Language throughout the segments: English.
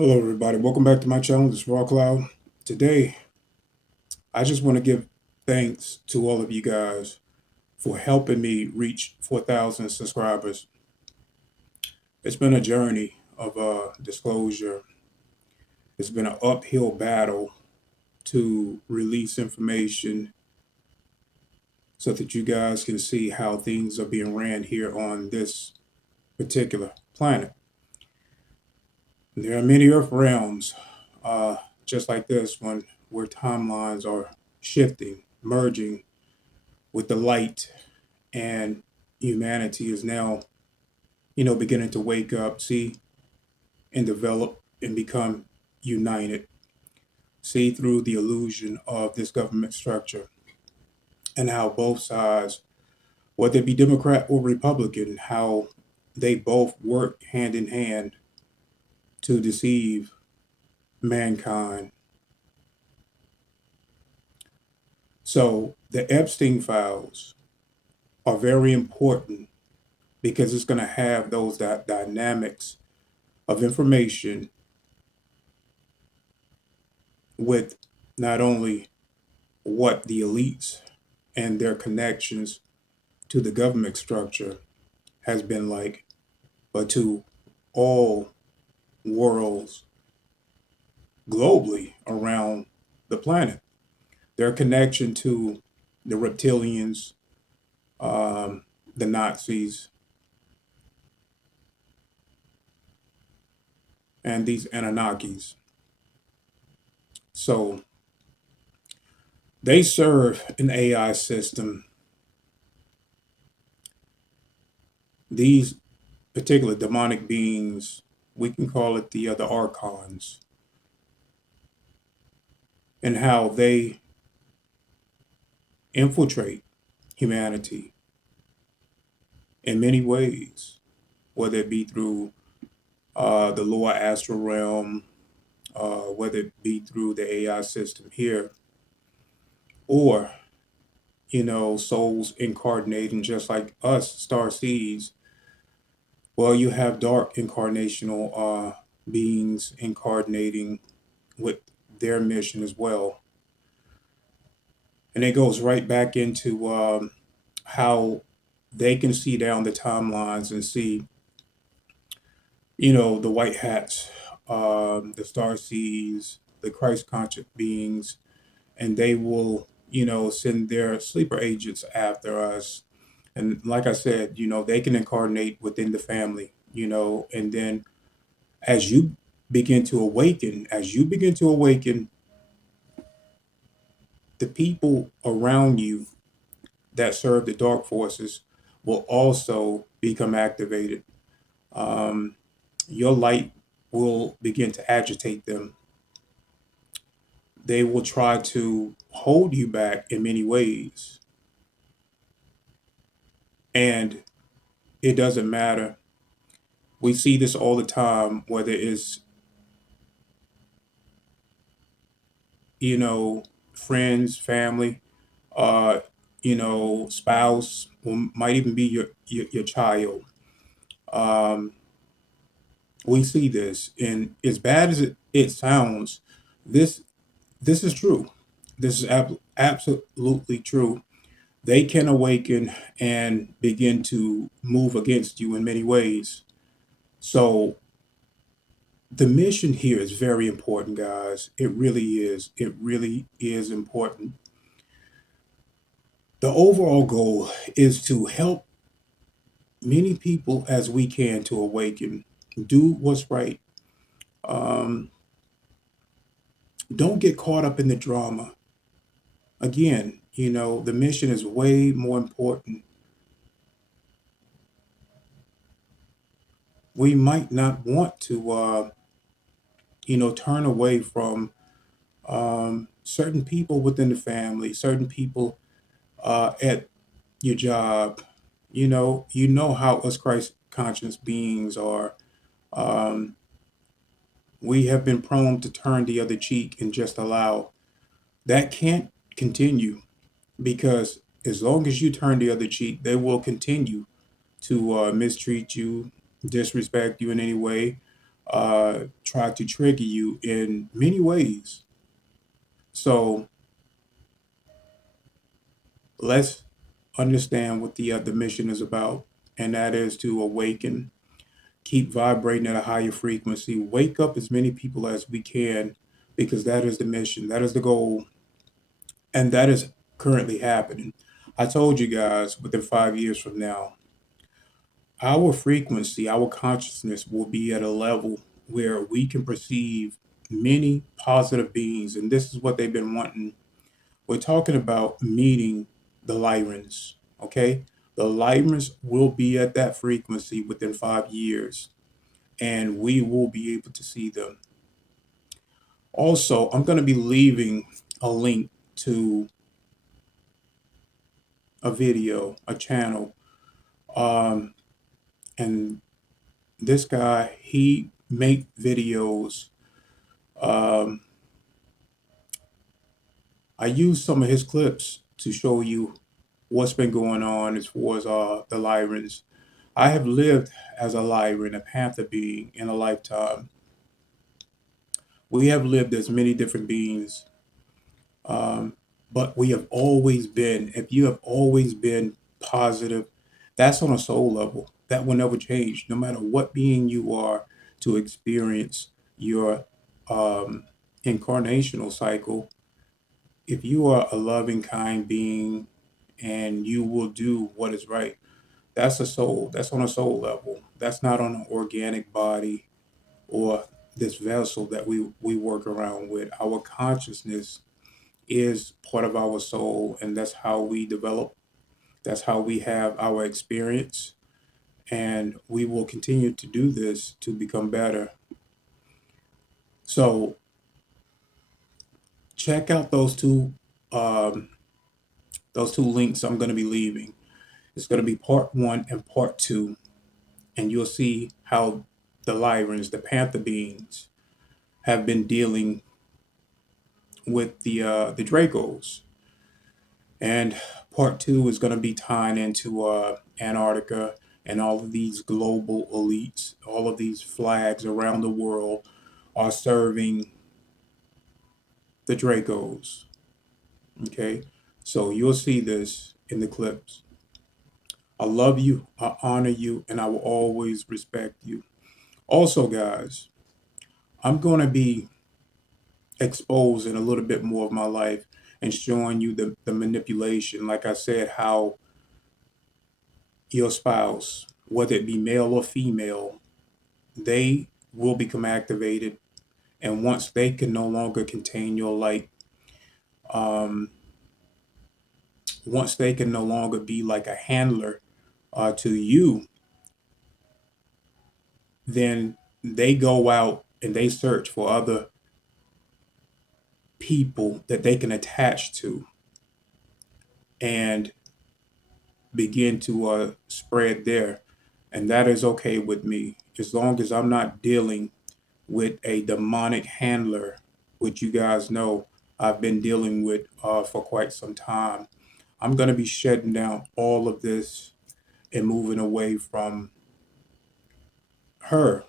Hello, everybody. Welcome back to my channel. This is Raw Cloud. Today, I just want to give thanks to all of you guys for helping me reach 4,000 subscribers. It's been a journey of disclosure. It's been an uphill battle to release information so that you guys can see how things are being ran here on this particular planet. There are many Earth realms, uh, just like this one, where timelines are shifting, merging with the light, and humanity is now, beginning to wake up, see, and develop and become united, see through the illusion of this government structure and how both sides, whether it be Democrat or Republican, how they both work hand in hand to deceive mankind. So the Epstein files are very important because it's going to have those dynamics of information with not only what the elites and their connections to the government structure has been like, but to all worlds globally around the planet. Their connection to the reptilians, um, the Nazis, and these Anunnakis. So they serve an AI system. These particular demonic beings, we can call it the archons, and how they infiltrate humanity in many ways, whether it be through the lower astral realm, whether it be through the AI system here, or souls incarnating just like us, star seeds. Well, you have dark incarnational beings incarnating with their mission as well. And it goes right back into how they can see down the timelines and see, the white hats, the star seeds, the Christ conscious beings, and they will, send their sleeper agents after us. And like I said, they can incarnate within the family, and then as you begin to awaken, the people around you that serve the dark forces will also become activated. Um, your light will begin to agitate them. They will try to hold you back in many ways. And it doesn't matter. We see this all the time, whether it's, friends, family, uh, spouse, or might even be your child. Um, we see this, and as bad as it sounds, this this is true. This is absolutely true. They can awaken and begin to move against you in many ways. So the mission here is very important, guys. It really is. It really is important. The overall goal is to help many people as we can to awaken, do what's right. Um, don't get caught up in the drama. Again, the mission is way more important. We might not want to, turn away from certain people within the family, certain people at your job. You know how us Christ conscious beings are. Um, we have been prone to turn the other cheek and just allow that can't continue because as long as you turn the other cheek, they will continue to mistreat you, disrespect you in any way. try to trigger you in many ways. So let's understand what the mission is about, and that is to awaken, keep vibrating at a higher frequency, wake up as many people as we can, because that is the mission, that is the goal, and that is currently happening. I told you guys within 5 years from now, our frequency, our consciousness will be at a level where we can perceive many positive beings, and this is what they've been wanting. We're talking about meeting the Lyrians, okay? The Lyrians will be at that frequency within 5 years, and we will be able to see them. Also, I'm going to be leaving a link to a video, a channel, um, and this guy, he make videos. Um, I use some of his clips to show you what's been going on as far as the Lyrians. I have lived as a Lyrian, a Panther being, in a lifetime. We have lived as many different beings, um, but we have always been, if you have always been positive, that's on a soul level. That will never change, no matter what being you are to experience your um, incarnational cycle. If you are a loving, kind being and you will do what is right, that's a soul. That's on a soul level. That's not on an organic body or this vessel that we work around with. Our consciousness is part of our soul, and that's how we develop. That's how we have our experience, and we will continue to do this to become better. So check out um, those two links I'm going to be leaving. It's going to be part one and part two, and you'll see how the Lyrians, the Panther beings, have been dealing with the Dracos. And part two is going to be tying into Antarctica and all of these global elites, all of these flags around the world are serving the Dracos. Okay, so you'll see this in the clips. I love you, I honor you, and I will always respect you. Also, guys, I'm going to be exposing a little bit more of my life and showing you the manipulation. Like I said, how your spouse, whether it be male or female, they will become activated. And once they can no longer contain your light, um, once they can no longer be like a handler to you, then they go out and they search for other people that they can attach to and begin to spread there. And that is okay with me as long as I'm not dealing with a demonic handler, which you guys know I've been dealing with for quite some time. I'm going to be shutting down all of this and moving away from her.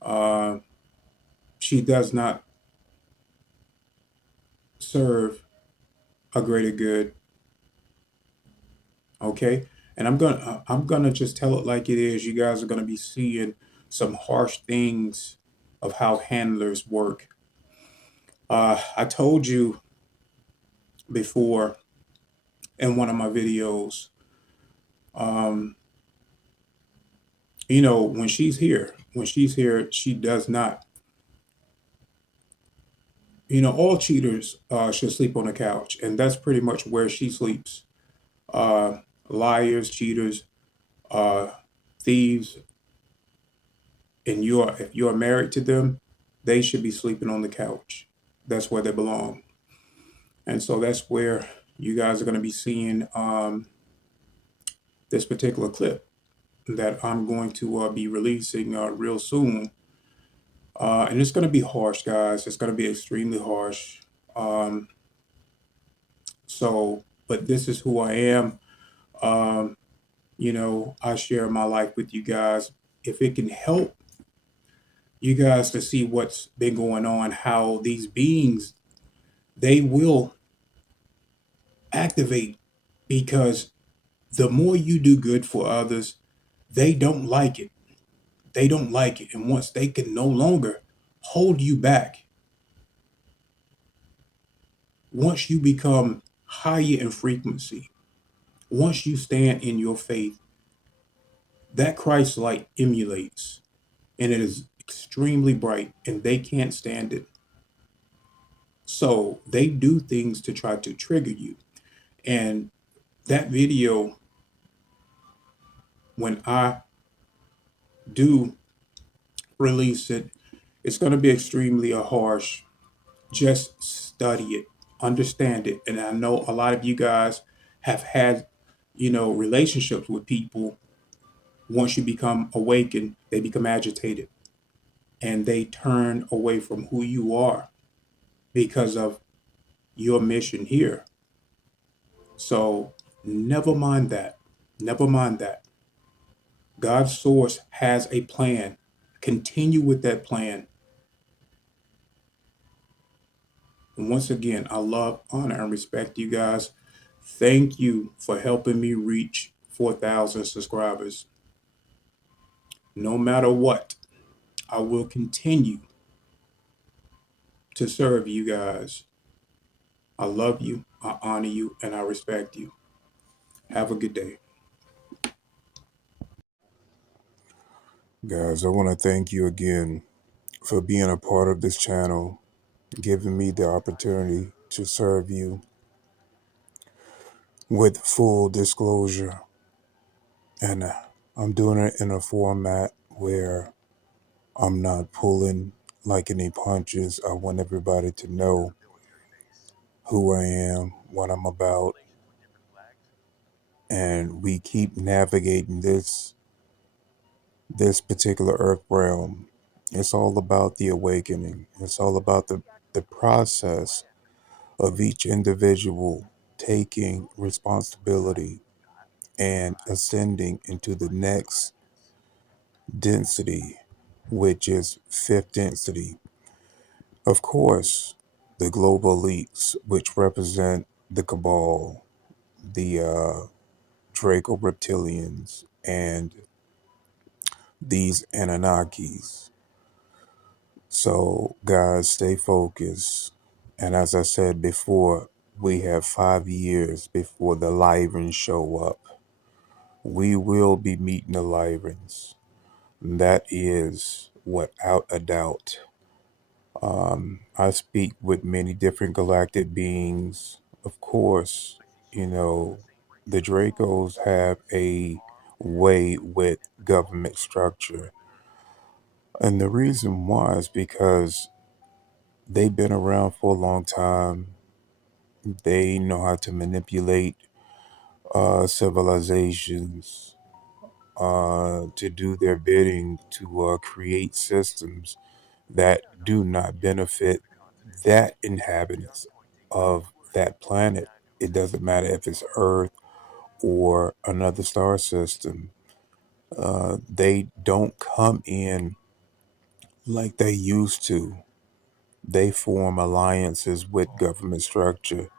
Uh, she does not serve a greater good. Okay, and I'm gonna just tell it like it is. You guys are gonna be seeing some harsh things of how handlers work. I told you before in one of my videos, um, when she's here, she does not. All cheaters should sleep on the couch, and that's pretty much where she sleeps. Uh, Liars, cheaters, uh, thieves, and if you're married to them, they should be sleeping on the couch. That's where they belong. And so that's where you guys are going to be seeing this particular clip that I'm going to be releasing real soon. And it's going to be harsh, guys. It's going to be extremely harsh. Um, but this is who I am. Um, I share my life with you guys. If it can help you guys to see what's been going on, how these beings, they will activate because the more you do good for others, they don't like it. They don't like it. And once they can no longer hold you back, once you become higher in frequency, once you stand in your faith, that Christ light emulates and it is extremely bright and they can't stand it. So they do things to try to trigger you. And that video, when I do release it, it's going to be extremely harsh. Just study it, understand it. And I know a lot of you guys have had, relationships with people. Once you become awakened, they become agitated and they turn away from who you are because of your mission here. So never mind that. Never mind that. God's source has a plan. Continue with that plan. And once again, I love, honor, and respect you guys. Thank you for helping me reach 4,000 subscribers. No matter what, I will continue to serve you guys. I love you, I honor you, and I respect you. Have a good day. Guys, I want to thank you again for being a part of this channel, giving me the opportunity to serve you with full disclosure. And I'm doing it in a format where I'm not pulling like any punches. I want everybody to know who I am, what I'm about, and we keep navigating this particular earth realm. It's all about the awakening. It's all about the process of each individual taking responsibility and ascending into the next density, which is fifth density. Of course, the global elites, which represent the cabal, the Draco reptilians, and these Anunnakis. So, guys, stay focused. And as I said before, we have 5 years before the Lyrians show up. We will be meeting the Lyrians. That is without a doubt. I speak with many different galactic beings. Of course, you know, the Dracos have a way with government structure. And the reason why is because they've been around for a long time. They know how to manipulate civilizations to do their bidding to create systems that do not benefit that inhabitants of that planet. It doesn't matter if it's Earth or another star system. They don't come in like they used to. They form alliances with government structure.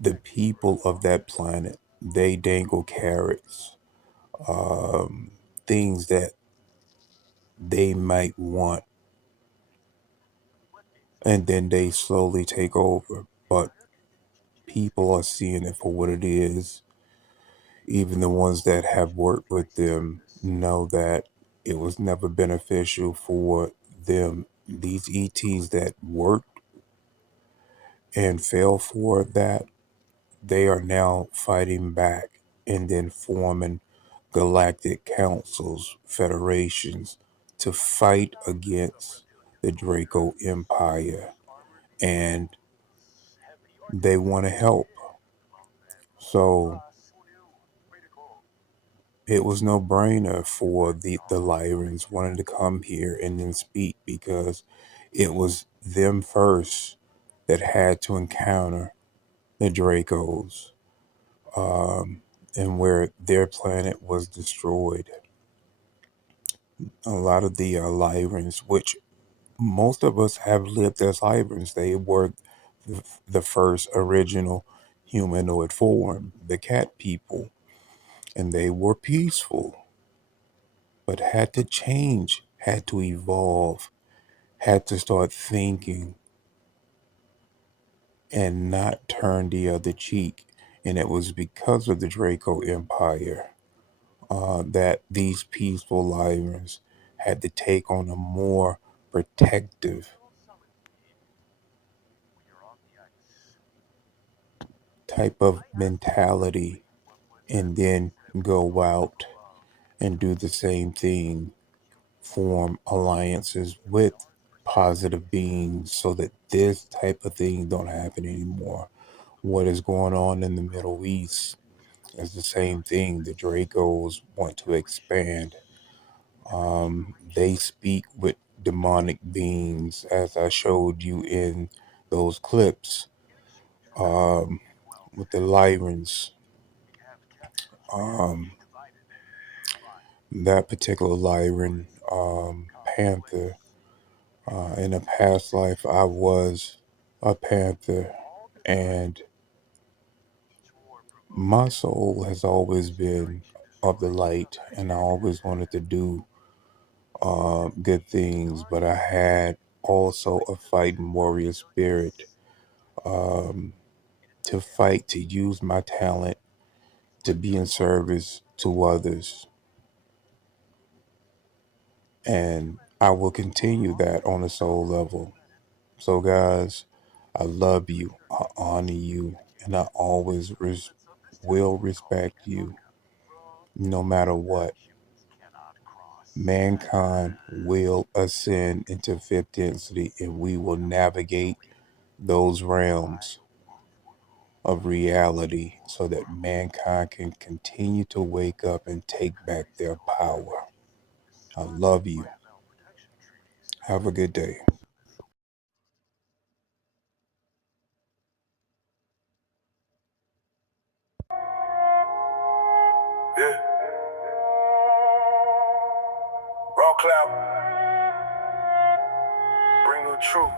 The people of that planet, they dangle carrots, um, things that they might want, and then they slowly take over. But people are seeing it for what it is. Even the ones that have worked with them know that it was never beneficial for them. These ETs that worked and fell for that, they are now fighting back and then forming galactic councils, federations to fight against the Draco Empire. And they want to help. So it was no brainer for the Lyrians wanting to come here and then speak because it was them first that had to encounter the Dracos, and where their planet was destroyed. A lot of the Lyrians, which most of us have lived as Lyrians, they were the first original humanoid form, the cat people, and they were peaceful, but had to change, had to evolve, had to start thinking and not turn the other cheek. And it was because of the Draco Empire that these peaceful Lyrians had to take on a more protective type of mentality and then go out and do the same thing, form alliances with positive beings so that this type of thing don't happen anymore. What is going on in the Middle East is the same thing. The Dracos want to expand. They speak with demonic beings, as I showed you in those clips with the Lyrians. Um, that particular Lyran panther. In a past life, I was a panther, and my soul has always been of the light, and I always wanted to do good things, but I had also a fighting warrior spirit to fight, to use my talent to be in service to others. And I will continue that on a soul level. So, guys, I love you, I honor you, and I always will respect you no matter what. Mankind will ascend into fifth density and we will navigate those realms of reality so that mankind can continue to wake up and take back their power. I love you. Have a good day. Yeah, raw cloud, bring the truth.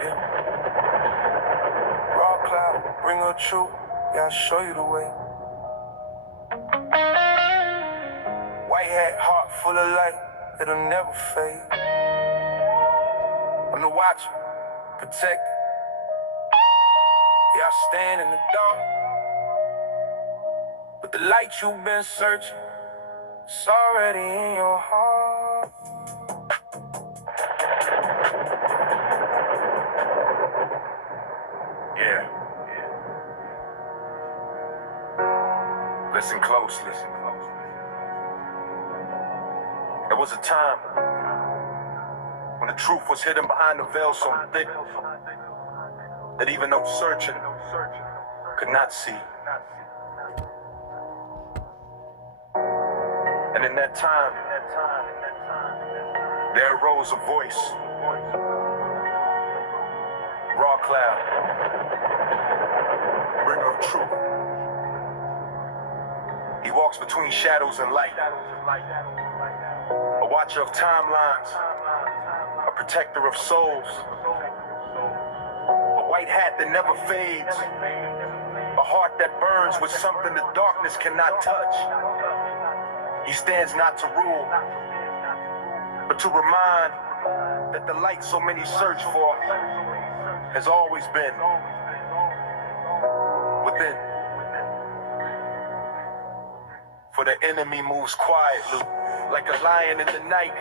Yeah, raw cloud, bring the truth. Yeah, I'll show you the way. White hat, heart full of light, it'll never fade. I'm the watcher, protector. Yeah, I stand in the dark, but the light you've been searching, it's already in your heart. Yeah, listen close, listen close. There was a time when the truth was hidden behind a veil so thick that even those searching could not see. And in that time, there arose a voice, raw cloud, bringer of truth. He walks between shadows and light, a watcher of timelines, a protector of souls, a white hat that never fades, a heart that burns with something the darkness cannot touch. He stands not to rule, but to remind that the light so many search for has always been within. For the enemy moves quietly, like a lion in the night,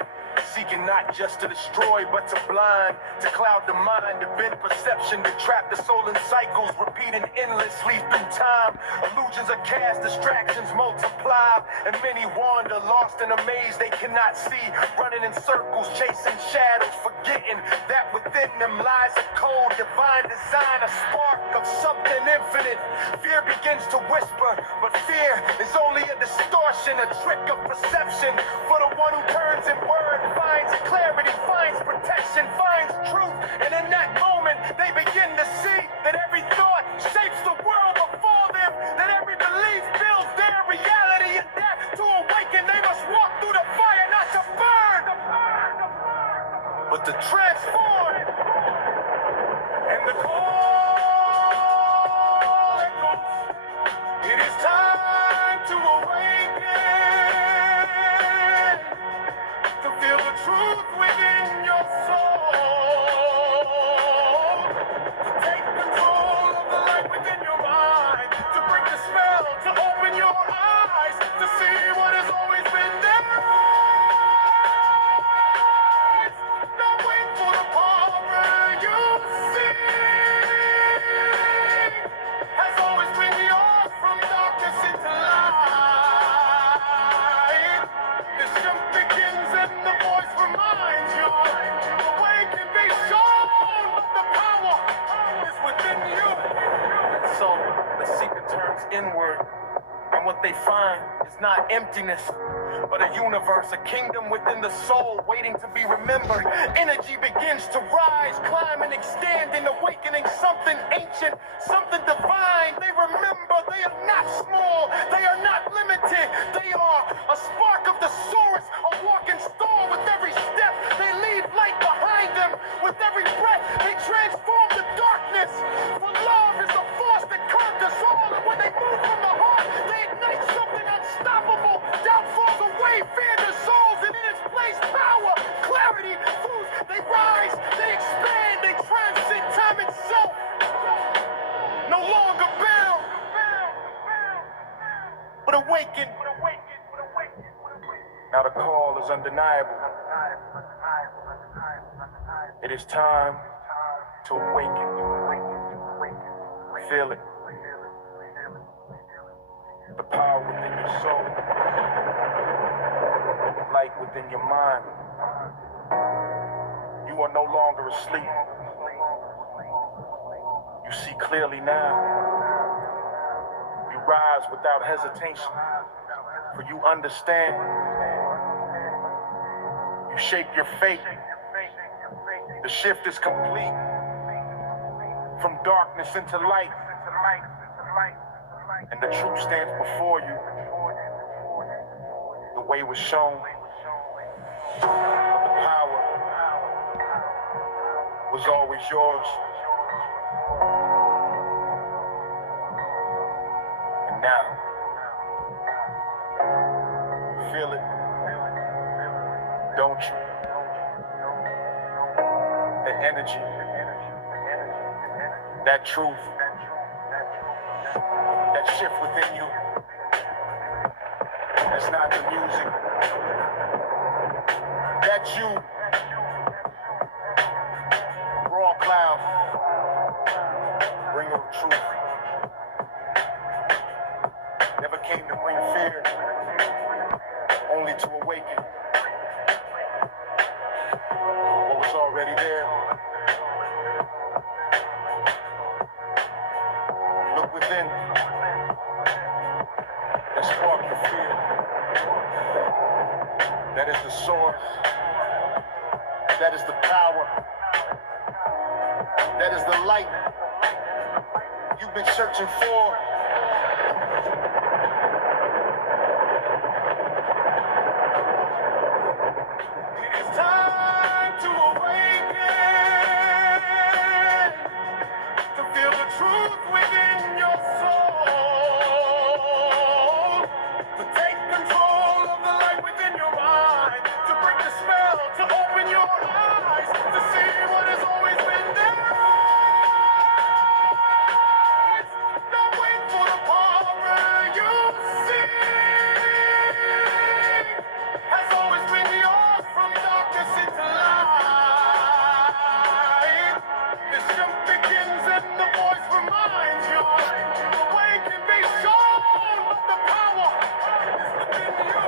seeking not just to destroy, but to blind, to cloud the mind, to bend perception, to trap the soul in cycles, repeating endlessly through time. Illusions are cast, distractions multiply, and many wander, lost in a maze they cannot see, running in circles, chasing shadows, forgetting that within them lies a cold, divine design, a spark of something infinite. Fear begins to whisper, but fear is only a distortion, a trick of perception. For the one who turns in word, finds clarity, finds protection, finds truth. And in that moment, they begin to see that every thought shapes the world before them, that every belief they find is not emptiness, but a universe, a kingdom within the soul, waiting to be remembered. Energy begins to rise, climb and extend, and awakening something ancient, something divine. They remember they are not small, they are not limited. They are a spark of the source, a walking star. With every step, they leave light behind them. With every breath, they transform the darkness. For love is the force that conquers all, and when they move from the heart, they ignite something unstoppable. Doubt falls away, fear dissolves, and in its place, power, clarity, truth. They rise, they expand, they transcend time itself. No longer bound, but awakened. Now the call is undeniable. It is time to awaken. Feel it. The power within your soul. The light within your mind. You are no longer asleep. You see clearly now. You rise without hesitation. For you understand. You shape your fate. The shift is complete. From darkness into light. And the truth stands before you. The way was shown. But the power was always yours. And now, feel it, don't you? The energy, that truth, that shift within you. That's not the music. That's you. Raw cloud, bringer of truth. Never came to bring fear, only to awaken what was already there. Look within, that spark you fear. That is the source. That is the power. That is the light you've been searching for. It's time to awaken, to feel the truth within your soul, to take control of the light within your mind, to break the spell, to open your eyes, to see what has always been there. Not wait for the power you see. Has always been yours from darkness into light. The shift begins and the voice reminds you. Awake and be shown, but the power is within you.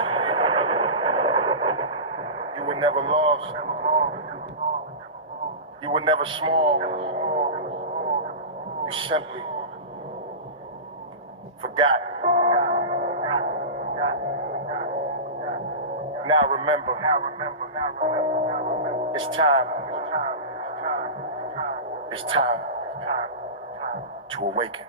You were never lost. You were never small. You simply forgot. Now remember, it's time. It's time to awaken.